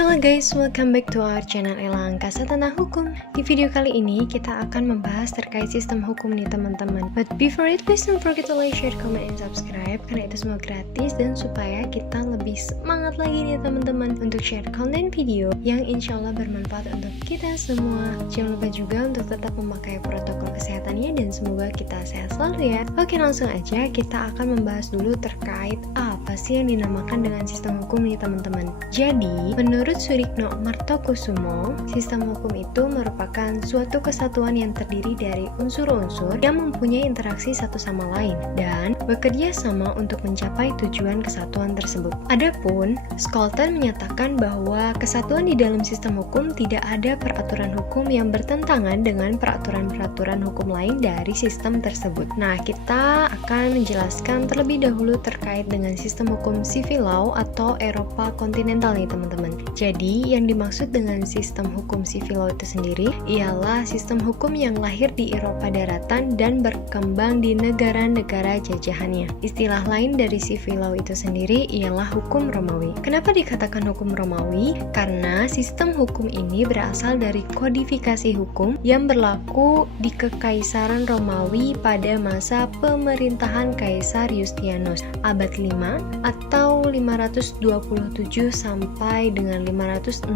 Hello guys, welcome back to our channel Ella Angkasa tentang hukum. Di video kali ini kita akan membahas terkait sistem hukum nih teman-teman. But before it, please don't forget to like, share, comment, and subscribe karena itu semua gratis dan supaya kita lebih semangat lagi nih teman-teman untuk share konten video yang insya Allah bermanfaat untuk kita semua. Jangan lupa juga untuk tetap memakai protokol kesehatannya dan semoga kita sehat selalu ya. Oke, langsung aja kita akan membahas dulu terkait apa sih yang dinamakan dengan sistem hukum nih teman-teman. Jadi, menurut Surikno Martokusumo, sistem hukum itu merupakan suatu kesatuan yang terdiri dari unsur-unsur yang mempunyai interaksi satu sama lain dan bekerja sama untuk mencapai tujuan kesatuan tersebut. Adapun, Scholten menyatakan bahwa kesatuan di dalam sistem hukum tidak ada peraturan hukum yang bertentangan dengan peraturan-peraturan hukum lain dari sistem tersebut. Nah, kita akan menjelaskan terlebih dahulu terkait dengan sistem hukum civil law atau Eropa kontinental nih teman-teman. Jadi, yang dimaksud dengan sistem hukum civil law itu sendiri ialah sistem hukum yang lahir di Eropa daratan dan berkembang di negara-negara jajahannya. Istilah lain dari civil law itu sendiri ialah hukum Romawi. Kenapa dikatakan hukum Romawi? Karena sistem hukum ini berasal dari kodifikasi hukum yang berlaku di Kekaisaran Romawi pada masa pemerintahan Kaisar Yustianus abad 5 atau 527 sampai dengan 565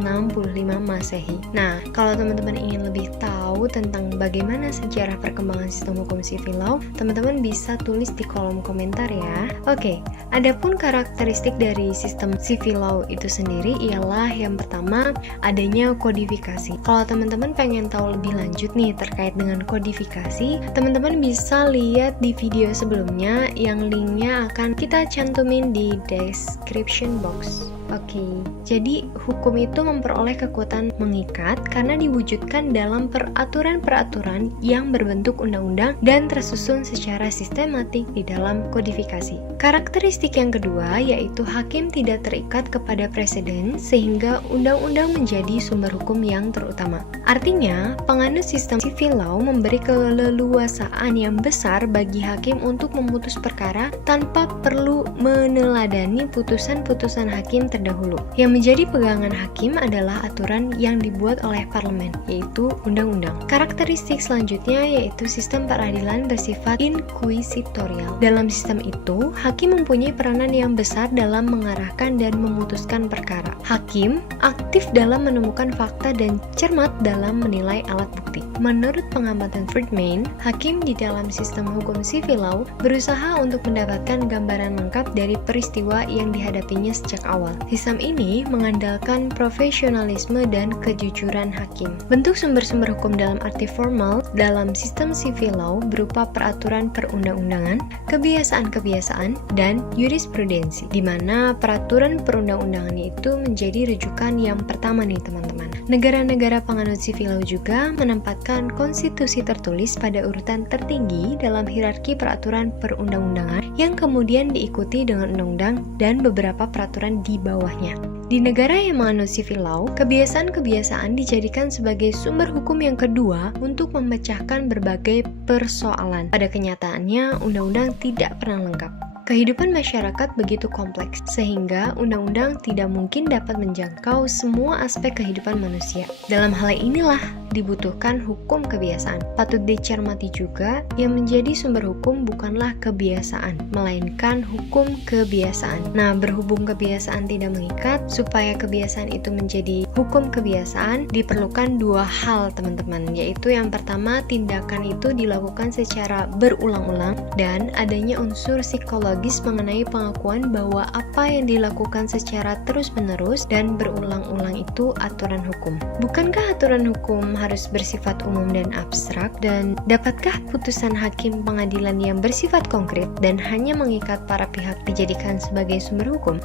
Masehi. Nah, kalau teman-teman ingin lebih tahu tentang bagaimana sejarah perkembangan sistem hukum civil law, teman-teman bisa tulis di kolom komentar ya. Oke, adapun karakteristik dari sistem civil law itu sendiri ialah yang pertama, adanya kodifikasi. Kalau teman-teman pengen tahu lebih lanjut nih terkait dengan kodifikasi, teman-teman bisa lihat di video sebelumnya yang linknya akan kita cantumin di description box. Oke, jadi hukum itu memperoleh kekuatan mengikat karena diwujudkan dalam peraturan-peraturan yang berbentuk undang-undang dan tersusun secara sistematik di dalam kodifikasi. Karakteristik yang kedua yaitu hakim tidak terikat kepada preseden sehingga undang-undang menjadi sumber hukum yang terutama. Artinya, penganut sistem civil law memberi keleluasaan yang besar bagi hakim untuk memutus perkara tanpa perlu meneladani putusan-putusan hakim terdahulu. Yang menjadi pegangan hakim adalah aturan yang dibuat oleh parlemen, yaitu undang-undang. Karakteristik selanjutnya yaitu sistem peradilan bersifat inkuisitorial. Dalam sistem itu, hakim mempunyai peranan yang besar dalam mengarahkan dan memutuskan perkara. Hakim aktif dalam menemukan fakta dan cermat dalam menilai alat bukti. Menurut pengamatan Friedman, hakim di dalam sistem hukum civil law berusaha untuk mendapatkan gambaran lengkap dari peristiwa yang dihadapinya sejak awal. Sistem ini mengandalkan profesionalisme dan kejujuran hakim. Bentuk sumber-sumber hukum dalam arti formal dalam sistem civil law berupa peraturan perundang-undangan, kebiasaan-kebiasaan, dan jurisprudensi, di mana peraturan perundang-undangan itu menjadi rujukan yang pertama nih teman-teman. Negara-negara penganut civil law juga menempatkan konstitusi tertulis pada urutan tertinggi dalam hierarki peraturan perundang-undangan yang kemudian diikuti dengan undang-undang dan beberapa peraturan di bawahnya. Di negara yang menganut civil law, kebiasaan-kebiasaan dijadikan sebagai sumber hukum yang kedua untuk memecahkan berbagai persoalan. Pada kenyataannya, undang-undang tidak pernah lengkap. Kehidupan masyarakat begitu kompleks, sehingga undang-undang tidak mungkin dapat menjangkau semua aspek kehidupan manusia. Dalam hal inilah dibutuhkan hukum kebiasaan. Patut dicermati juga, yang menjadi sumber hukum bukanlah kebiasaan, melainkan hukum kebiasaan. Nah, berhubung kebiasaan tidak mengikat, supaya kebiasaan itu menjadi hukum kebiasaan, diperlukan dua hal teman-teman, yaitu yang pertama, tindakan itu dilakukan secara berulang-ulang, dan adanya unsur psikologis mengenai pengakuan bahwa apa yang dilakukan secara terus-menerus dan berulang-ulang itu aturan hukum. Bukankah aturan hukum harus bersifat umum dan abstrak, dan dapatkah putusan hakim pengadilan yang bersifat konkret dan hanya mengikat para pihak dijadikan sebagai sumber hukum?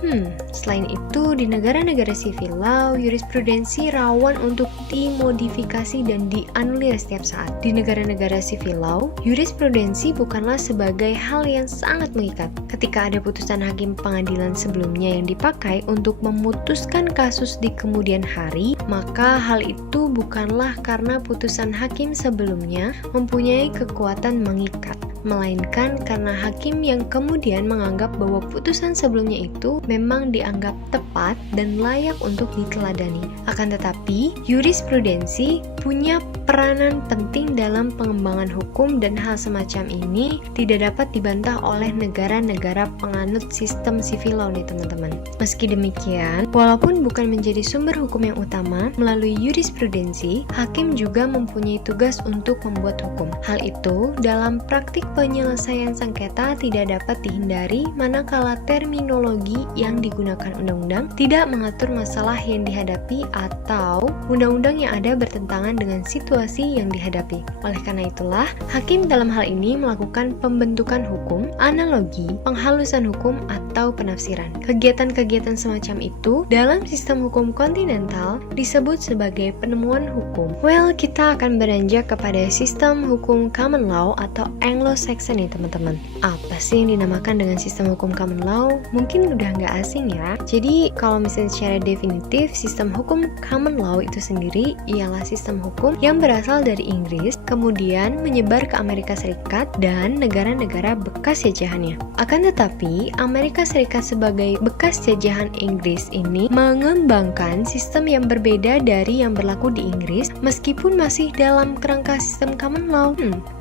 Selain itu, di negara-negara civil law, jurisprudensi rawan untuk dimodifikasi dan dianulir setiap saat. Di negara-negara civil law, jurisprudensi bukanlah sebagai hal yang sangat mengikat. Ketika ada putusan hakim pengadilan sebelumnya yang dipakai untuk memutuskan kasus di kemudian hari, maka hal itu bukanlah karena putusan hakim sebelumnya mempunyai kekuatan mengikat, melainkan karena hakim yang kemudian menganggap bahwa putusan sebelumnya itu memang dianggap tepat dan layak untuk diteladani. Akan tetapi, jurisprudensi punya peranan penting dalam pengembangan hukum dan hal semacam ini tidak dapat dibantah oleh negara-negara penganut sistem civil law nih teman-teman. Meski demikian, walaupun bukan menjadi sumber hukum yang utama, melalui jurisprudensi, hakim juga mempunyai tugas untuk membuat hukum. Hal itu dalam praktik penyelesaian sengketa tidak dapat dihindari manakala terminologi yang digunakan undang-undang tidak mengatur masalah yang dihadapi atau undang-undang yang ada bertentangan dengan situasi yang dihadapi. Oleh karena itulah, hakim dalam hal ini melakukan pembentukan hukum, analogi, penghalusan hukum, atau penafsiran. Kegiatan-kegiatan semacam itu dalam sistem hukum kontinental disebut sebagai penemuan hukum. Well, kita akan beranjak kepada sistem hukum common law atau Anglo-Saxon nih teman-teman. Apa sih yang dinamakan dengan sistem hukum common law? Mungkin udah nggak asing ya. Jadi kalau misalnya secara definitif, sistem hukum common law itu sendiri ialah sistem hukum yang berasal dari Inggris, kemudian menyebar ke Amerika Serikat dan negara-negara bekas jajahannya. Akan tetapi, Amerika Serikat sebagai bekas jajahan Inggris ini mengembangkan sistem yang berbeda dari yang berlaku di Inggris meskipun masih dalam kerangka sistem common law.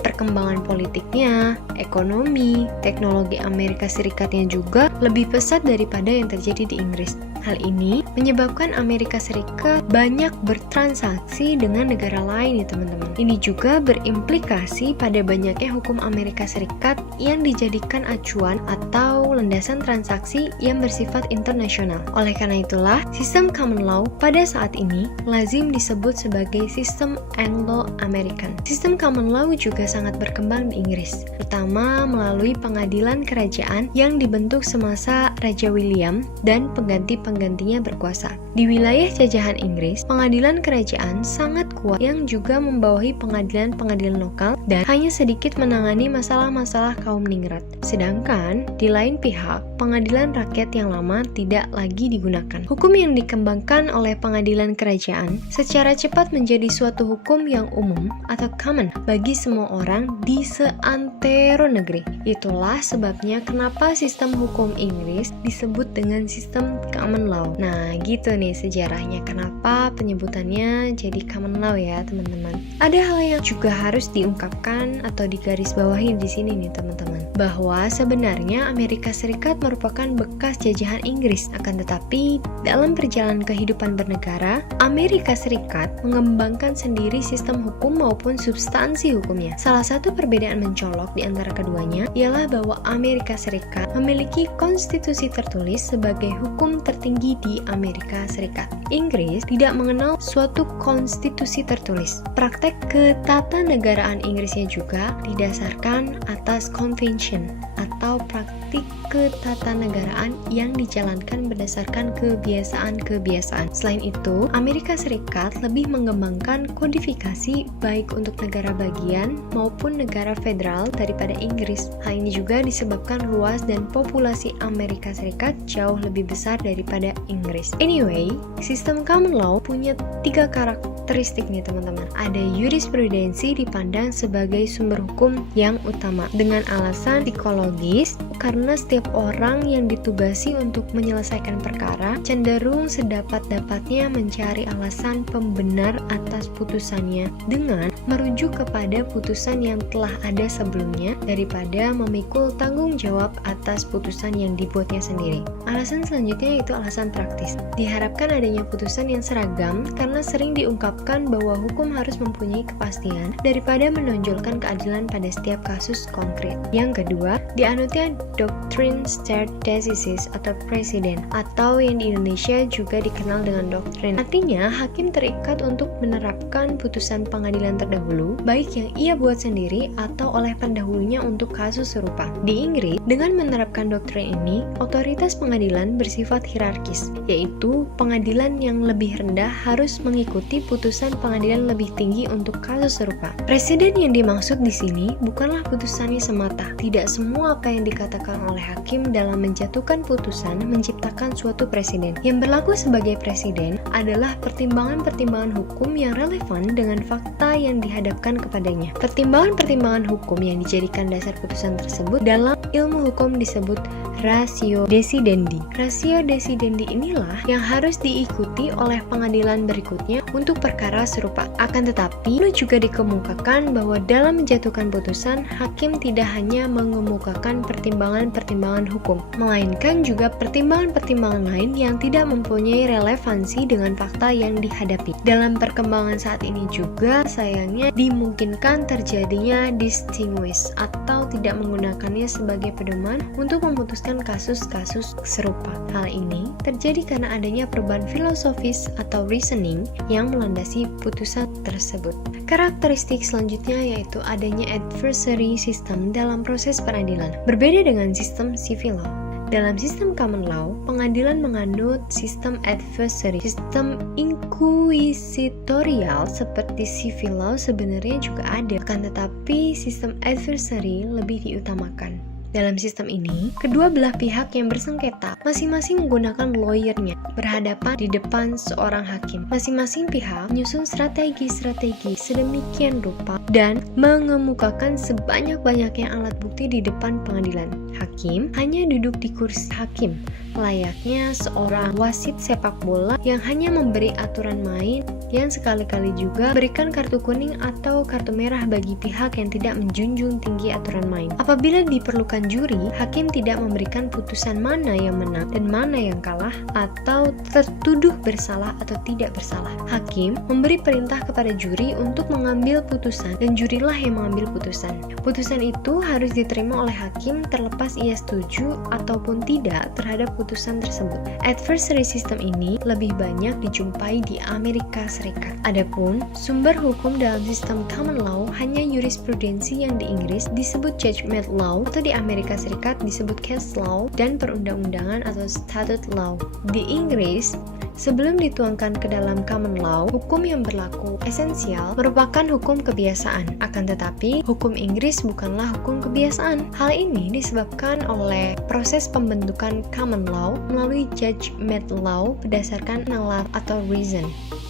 Perkembangan politiknya, ekonomi, teknologi Amerika Serikatnya juga lebih pesat daripada yang terjadi di Inggris. Hal ini menyebabkan Amerika Serikat banyak bertransaksi dengan negara lain ya teman-teman. Ini juga berimplikasi pada banyaknya hukum Amerika Serikat yang dijadikan acuan atau landasan transaksi yang bersifat internasional. Oleh karena itulah, sistem common law pada saat ini lazim disebut sebagai sistem Anglo-American. Sistem common law juga sangat berkembang di Inggris, terutama melalui pengadilan kerajaan yang dibentuk semasa Raja William dan pengganti-penggantinya berkuasa. Di wilayah jajahan Inggris, pengadilan kerajaan sangat kuat yang juga membawahi pengadilan-pengadilan lokal dan hanya sedikit menangani masalah-masalah kaum ningrat. Sedangkan di lain pihak, pengadilan rakyat yang lama tidak lagi digunakan. Hukum yang dikembangkan oleh pengadilan kerajaan secara cepat menjadi suatu hukum yang umum atau common bagi semua orang di seantero negeri. Itulah sebabnya kenapa sistem hukum Inggris disebut dengan sistem common law. Nah, gitu nih sejarahnya kenapa penyebutannya jadi common law ya, teman-teman. Ada hal yang juga harus diungkapkan atau digarisbawahi di sini nih, teman-teman, bahwa sebenarnya Amerika Serikat merupakan bekas jajahan Inggris. Akan tetapi, dalam perjalanan kehidupan bernegara, Amerika Serikat mengembangkan sendiri sistem hukum maupun substansi hukumnya. Salah satu perbedaan mencolok di antara keduanya ialah bahwa Amerika Serikat memiliki konstitusi tertulis sebagai hukum tertinggi di Amerika Serikat. Inggris tidak mengenal suatu konstitusi tertulis. Praktek ketatanegaraan Inggrisnya juga didasarkan atas convention atau praktik ketatanegaraan yang dijalankan berdasarkan kebiasaan-kebiasaan. Selain itu, Amerika Serikat lebih mengembangkan kodifikasi baik untuk negara bagian maupun negara federal daripada Inggris. Hal ini juga disebabkan luas dan populasi Amerika Serikat jauh lebih besar daripada Inggris. Anyway, sistem common law punya 3 karakteristik nih teman-teman. Ada jurisprudensi dipandang sebagai sumber hukum yang utama dengan alasan psikologis karena setiap orang yang ditugasi untuk menyelesaikan perkara cenderung sedapat-dapatnya mencari alasan pembenar atas putusannya dengan merujuk kepada putusan yang telah ada sebelumnya daripada memikul tanggung jawab atas putusan yang dibuatnya sendiri. Alasan selanjutnya yaitu alasan praktis. Diharapkan adanya putusan yang seragam karena sering diungkapkan bahwa hukum harus mempunyai kepastian daripada menonjolkan keadilan pada setiap kasus konkret. Yang kedua, dianutnya doktrin stare decisis atau presiden, atau yang di Indonesia juga dikenal dengan doktrin. Artinya, hakim terikat untuk menerapkan putusan pengadilan terdahulu, baik yang ia buat sendiri atau oleh pendahulunya untuk kasus serupa. Di Inggris, dengan menerapkan doktrin ini, otoritas pengadilan bersifat hierarkis, yaitu pengadilan yang lebih rendah harus mengikuti putusan putusan pengadilan lebih tinggi untuk kasus serupa. Presiden yang dimaksud di sini bukanlah putusannya semata. Tidak semua apa yang dikatakan oleh hakim dalam menjatuhkan putusan menciptakan suatu presiden. Yang berlaku sebagai presiden adalah pertimbangan-pertimbangan hukum yang relevan dengan fakta yang dihadapkan kepadanya. Pertimbangan-pertimbangan hukum yang dijadikan dasar putusan tersebut dalam ilmu hukum disebut ratio decidendi. Ratio decidendi inilah yang harus diikuti oleh pengadilan berikutnya untuk perkara serupa. Akan tetapi, perlu juga dikemukakan bahwa dalam menjatuhkan putusan, hakim tidak hanya mengemukakan pertimbangan-pertimbangan hukum, melainkan juga pertimbangan-pertimbangan lain yang tidak mempunyai relevansi dengan fakta yang dihadapi. Dalam perkembangan saat ini juga, sayangnya dimungkinkan terjadinya distinguish atau tidak menggunakannya sebagai pedoman untuk memutuskan kasus-kasus serupa. Hal ini terjadi karena adanya perubahan filosofis atau reasoning yang melandasi putusan tersebut. Karakteristik selanjutnya yaitu adanya adversary system dalam proses peradilan. Berbeda dengan sistem civil law. Dalam sistem common law, pengadilan menganut sistem adversary. Sistem inquisitorial seperti civil law sebenarnya juga ada, akan tetapi sistem adversary lebih diutamakan. Dalam sistem ini, kedua belah pihak yang bersengketa masing-masing menggunakan lawyernya berhadapan di depan seorang hakim. Masing-masing pihak menyusun strategi-strategi sedemikian rupa dan mengemukakan sebanyak-banyaknya alat bukti di depan pengadilan. Hakim hanya duduk di kursi hakim, layaknya seorang wasit sepak bola yang hanya memberi aturan main, yang sekali-kali juga berikan kartu kuning atau kartu merah bagi pihak yang tidak menjunjung tinggi aturan main. Apabila diperlukan juri, hakim tidak memberikan putusan mana yang menang dan mana yang kalah atau tertuduh bersalah atau tidak bersalah. Hakim memberi perintah kepada juri untuk mengambil putusan dan jurilah yang mengambil putusan. Putusan itu harus diterima oleh hakim terlepas ia setuju ataupun tidak terhadap putusan tersebut. Adversary system ini lebih banyak dijumpai di Amerika Serikat. Adapun sumber hukum dalam sistem common law hanya jurisprudensi yang di Inggris disebut judgment law atau di Amerika Serikat disebut case law dan perundang-undangan atau statute law. Di Inggris, sebelum dituangkan ke dalam common law, hukum yang berlaku esensial merupakan hukum kebiasaan. Akan tetapi, hukum Inggris bukanlah hukum kebiasaan. Hal ini disebabkan oleh proses pembentukan common law melalui judgment law berdasarkan nalar atau reason.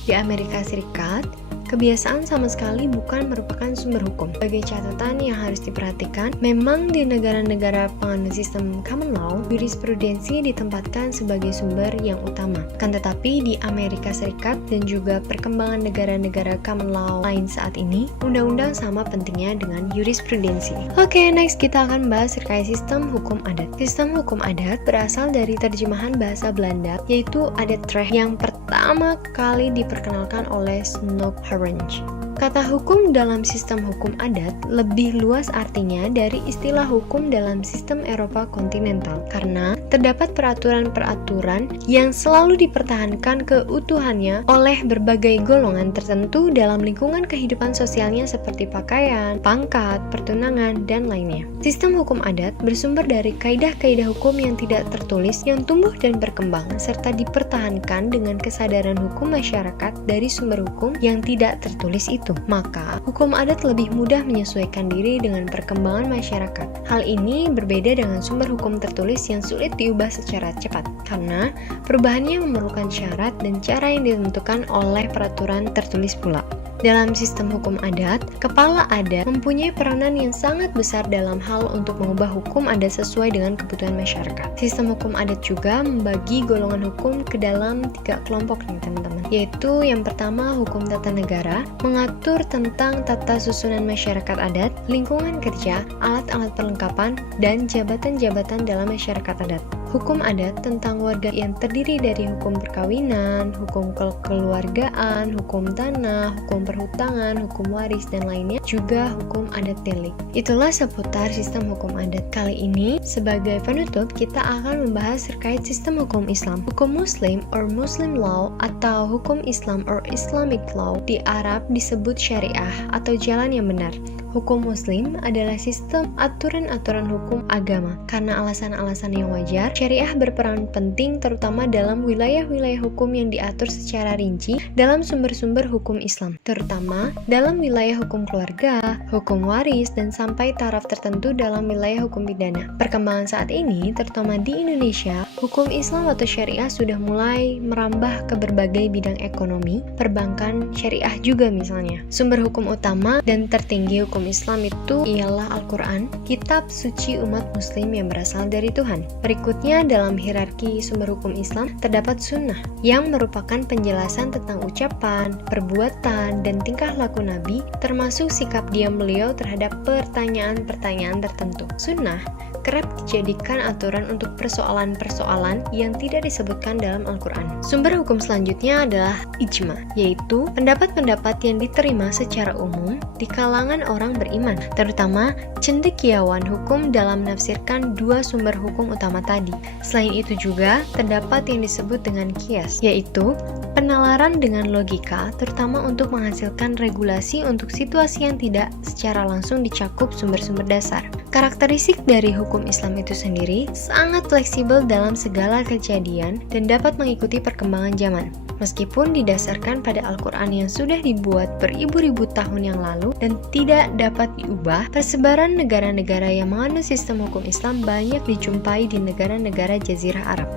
Di Amerika Serikat, kebiasaan sama sekali bukan merupakan sumber hukum. Sebagai catatan yang harus diperhatikan, memang di negara-negara penganut sistem common law, jurisprudensi ditempatkan sebagai sumber yang utama. Kan tetapi di Amerika Serikat dan juga perkembangan negara-negara common law lain saat ini, undang-undang sama pentingnya dengan jurisprudensi. Oke, next kita akan bahas terkait sistem hukum adat. Sistem hukum adat berasal dari terjemahan bahasa Belanda, yaitu adatrecht yang pertama kali diperkenalkan oleh Snoep Orange. Kata hukum dalam sistem hukum adat lebih luas artinya dari istilah hukum dalam sistem Eropa kontinental karena terdapat peraturan-peraturan yang selalu dipertahankan keutuhannya oleh berbagai golongan tertentu dalam lingkungan kehidupan sosialnya seperti pakaian, pangkat, pertunangan, dan lainnya. Sistem hukum adat bersumber dari kaidah-kaidah hukum yang tidak tertulis yang tumbuh dan berkembang serta dipertahankan dengan kesadaran hukum masyarakat dari sumber hukum yang tidak tertulis itu. Maka, hukum adat lebih mudah menyesuaikan diri dengan perkembangan masyarakat. Hal ini berbeda dengan sumber hukum tertulis yang sulit diubah secara cepat, karena perubahannya memerlukan syarat dan cara yang ditentukan oleh peraturan tertulis pula. Dalam sistem hukum adat, kepala adat mempunyai peranan yang sangat besar dalam hal untuk mengubah hukum adat sesuai dengan kebutuhan masyarakat. Sistem hukum adat juga membagi golongan hukum ke dalam 3 kelompok nih teman-teman, yaitu yang pertama hukum tata negara, mengatur tentang tata susunan masyarakat adat, lingkungan kerja, alat-alat perlengkapan, dan jabatan-jabatan dalam masyarakat adat. Hukum adat tentang warga yang terdiri dari hukum perkawinan, hukum kekeluargaan, hukum tanah, hukum perhutangan, hukum waris, dan lainnya, juga hukum adat delik. Itulah seputar sistem hukum adat. Kali ini, sebagai penutup, kita akan membahas terkait sistem hukum Islam. Hukum Muslim or Muslim law atau hukum Islam or Islamic law di Arab disebut syariah atau jalan yang benar. hukum muslim adalah sistem aturan-aturan hukum agama. Karena alasan-alasan yang wajar, syariah berperan penting terutama dalam wilayah-wilayah hukum yang diatur secara rinci dalam sumber-sumber hukum Islam, terutama dalam wilayah hukum keluarga, hukum waris, dan sampai taraf tertentu dalam wilayah hukum pidana. Perkembangan saat ini, terutama di Indonesia, hukum Islam atau syariah sudah mulai merambah ke berbagai bidang ekonomi, perbankan, syariah juga misalnya. Sumber hukum utama dan tertinggi hukum Islam itu ialah Al-Quran, kitab suci umat muslim yang berasal dari Tuhan. Berikutnya dalam hierarki sumber hukum Islam terdapat sunnah yang merupakan penjelasan tentang ucapan, perbuatan, dan tingkah laku Nabi termasuk sikap diam beliau terhadap pertanyaan-pertanyaan tertentu. Sunnah kerap dijadikan aturan untuk persoalan-persoalan yang tidak disebutkan dalam Al-Quran. Sumber hukum selanjutnya adalah ijma, yaitu pendapat-pendapat yang diterima secara umum di kalangan orang beriman, terutama cendekiawan hukum dalam menafsirkan dua sumber hukum utama tadi. Selain itu juga terdapat yang disebut dengan qiyas, yaitu penalaran dengan logika, terutama untuk menghasilkan regulasi untuk situasi yang tidak secara langsung dicakup sumber-sumber dasar. Karakteristik dari hukum Islam itu sendiri sangat fleksibel dalam segala kejadian dan dapat mengikuti perkembangan zaman. Meskipun didasarkan pada Al-Quran yang sudah dibuat beribu-ribu tahun yang lalu dan tidak dapat diubah, persebaran negara-negara yang menganut sistem hukum Islam banyak dijumpai di negara-negara Jazirah Arab.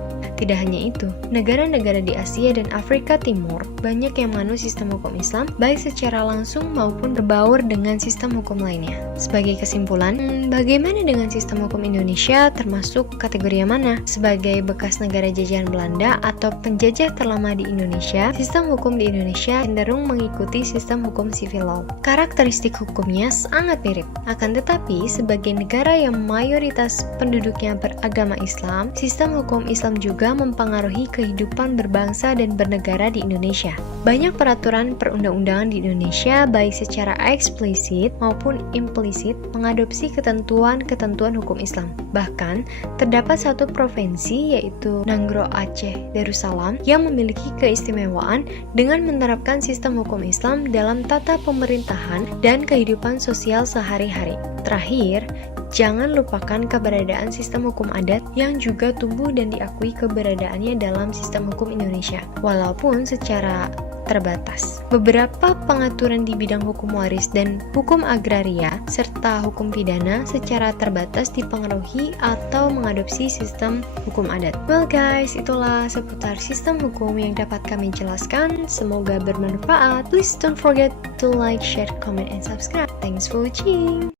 Tidak hanya itu, negara-negara di Asia dan Afrika Timur banyak yang menganut sistem hukum Islam, baik secara langsung maupun berbaur dengan sistem hukum lainnya. Sebagai kesimpulan, bagaimana dengan sistem hukum Indonesia termasuk kategori yang mana? Sebagai bekas negara jajahan Belanda atau penjajah terlama di Indonesia, sistem hukum di Indonesia cenderung mengikuti sistem hukum civil law. Karakteristik hukumnya sangat mirip. Akan tetapi, sebagai negara yang mayoritas penduduknya beragama Islam, sistem hukum Islam juga mempengaruhi kehidupan berbangsa dan bernegara di Indonesia. Banyak peraturan perundang-undangan di Indonesia, baik secara eksplisit maupun implisit, mengadopsi ketentuan-ketentuan hukum Islam. Bahkan, terdapat satu provinsi, yaitu Nanggro Aceh Darussalam, yang memiliki keistimewaan dengan menerapkan sistem hukum Islam dalam tata pemerintahan dan kehidupan sosial sehari-hari. Terakhir, jangan lupakan keberadaan sistem hukum adat yang juga tumbuh dan diakui keberadaannya dalam sistem hukum Indonesia, walaupun secara terbatas. Beberapa pengaturan di bidang hukum waris dan hukum agraria serta hukum pidana secara terbatas dipengaruhi atau mengadopsi sistem hukum adat. Well guys, itulah seputar sistem hukum yang dapat kami jelaskan. Semoga bermanfaat. Please don't forget to like, share, comment, and subscribe. Thanks for watching.